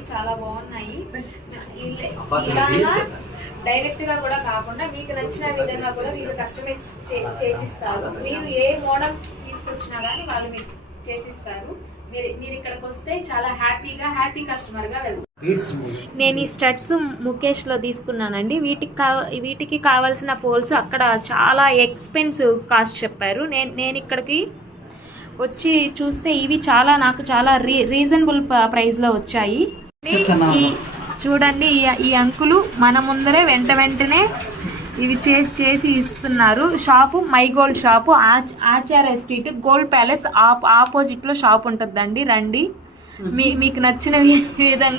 చూడండి చాలా బాగున్నాయి. డైరెక్ట్ గా కూడా కాకుండా మీకు నచ్చిన విధంగా కూడా వీళ్ళు కస్టమైజ్ చేసిస్తారు. మీరు ఏ మోడల్ తీసుకొచ్చినా కానీ వాళ్ళు మీకు చేసిస్తారు. మీరు ఇక్కడికి వస్తే చాలా హ్యాపీ కస్టమర్ గా వెళ్తారు. నేను ఈ స్టడ్స్ ముఖేష్ లో తీసుకున్నానండి. వీటికి కావాల్సిన పోల్స్ అక్కడ చాలా ఎక్స్పెన్సివ్ కాస్ట్ చెప్పారు. నేను ఇక్కడికి వచ్చి చూస్తే ఇవి నాకు చాలా రీజనబుల్ ప్రైస్ లో వచ్చాయి. ఈ చూడండి ఈ అంకులు మన ముందరే వెంటనే ఇవి చేసి ఇస్తున్నారు. Shop my gold shop, Acharya street, gold palace opposite లో షాప్ ఉంటుందండి. రండి, మీకు నచ్చిన విధంగా